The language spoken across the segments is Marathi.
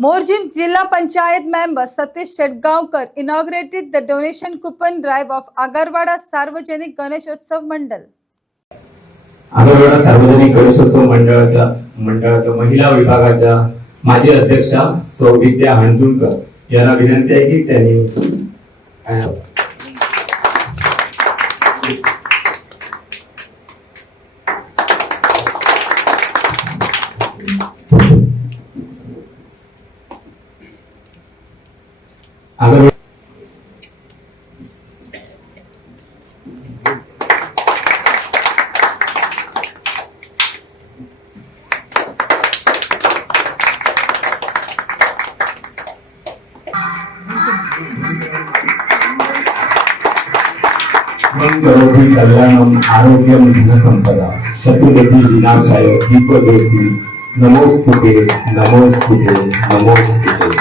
Morjim Jilla Panchayat member Satish Shetgaonkar inaugurated the donation coupon drive of Agarwada Sarvajanik Ganeshotsav Mandal. Agarwada सार्वजनिक गणेशोत्सव मंडळाच्या महिला विभागाच्या माजी अध्यक्षा सौ विद्या हंजुळकर यांना विनंती आहे की त्यांनी करोति कल्याणम आरोग्यम धनसंपदा शत्रुलेखी विनाशाय दीपज्योति नमोस्तुते नमोस्तुते नमोस्तुते।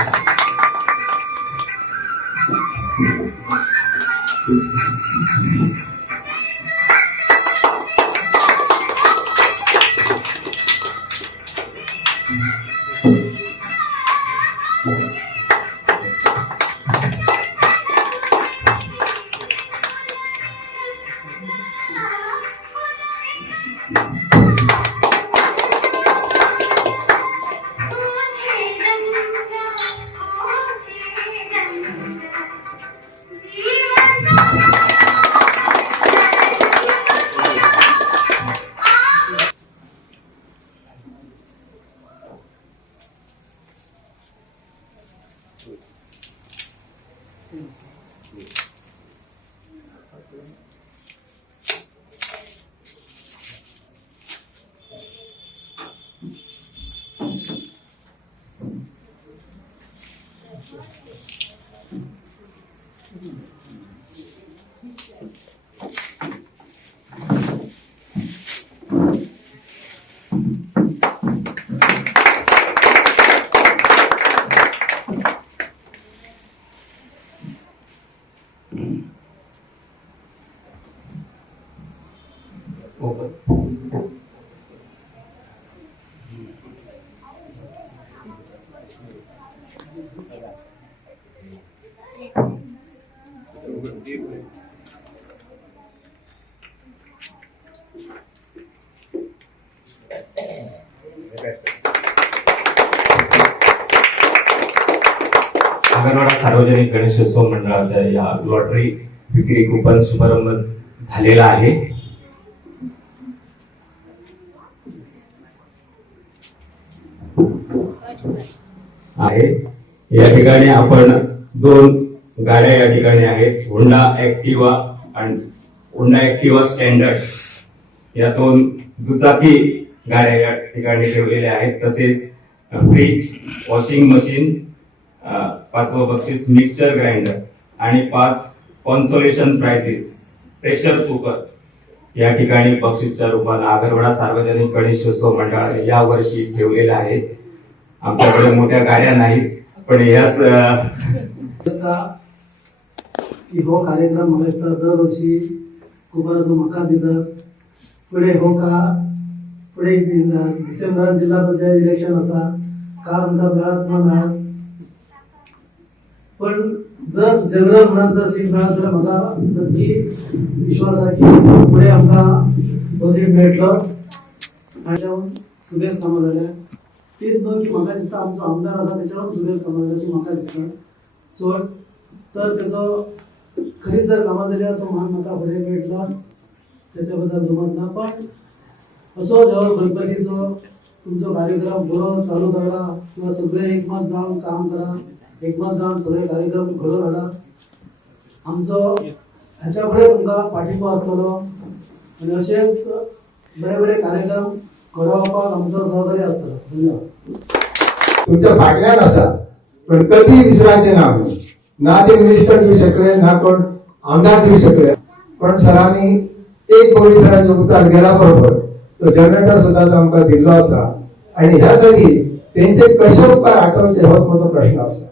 आगरवाडा सार्वजनिक गणेशोत्सव मंडळाच्या या लॉटरी विक्री कुपन शुभारंभ झालेला आहे। या ठिकाणी आपण दोन गाड्या या ठिकाणी आहेत, होंडा ऍक्टिवा आणि होंडा ऍक्टिवा स्टँडर्ड या दोन दुचाकी गाड्या या ठिकाणी ठेवलेल्या आहेत। तसेच फ्रीज, वॉशिंग मशीन, पाचवं बक्षीस मिक्सचर ग्राइंडर आणि 5 कॉन्सोलेशन प्राइजेस प्रेशर कुकर या ठिकाणी बक्षीसच्या रूपाने आगरवाडा सार्वजनिक गणेशोत्सव मंडळाने या वर्षी ठेवलेले आहेत। आमच्याकडे मोठ्या गाड्या नाहीत, पण याच हो कार्यक्रम मला दरवर्षी कुपनाचो म्हाका दितात। पुढे डिसेंबरात जिल्हा पंचायत इलेक्शन आसा, का आमकां मेळत ना मेळत, पण जर जनरल म्हणून जर सीट मेळत जाल्यार म्हाका नक्की विश्वास आहे की पुढे आमकां हो सीट मेळटलो। आनी सुबेज कामां जाल्या तीच न्हू की म्हाका दिसता आमचो आमदार आसा तेच्यावर सुबेज कामां जाल्या अशें म्हाका दिसता। सो तर तेचो खरीच जर कामां जाल्यार तो मान म्हाका फुडें मेळटलोच, तेच्या बद्दल दुमत ना। पण असो जो गणपतीचो तुमचो कार्यक्रम बरो चालू दवरा किंवा सगळे एकमत जावन काम करा, एकमत जावन सगळे कार्यक्रम घडोवन हाडा। आमचो ह्याच्या फुडें तुमकां पाठिंबो आसतलो आनी अशेंच बरे बरे कार्यक्रम घडोवपाक आमचो सहकारी आसतलो। धन्यवाद। तुमच्या फाटल्यान आसा, पण कधी विसरायचे ना आमी। ना ते मिनिस्टर दिवं शकले, ना कोण आमदार दिवं शकले, पण सरांनी एक पोलिसांच्या उतार गेला बरोबर तो जनरेटर सुद्धा आमकां दिल्लो आसा। आणि ह्यासाठी त्यांचे कशे उपकार आठवचे हो मोठो प्रश्न आसा।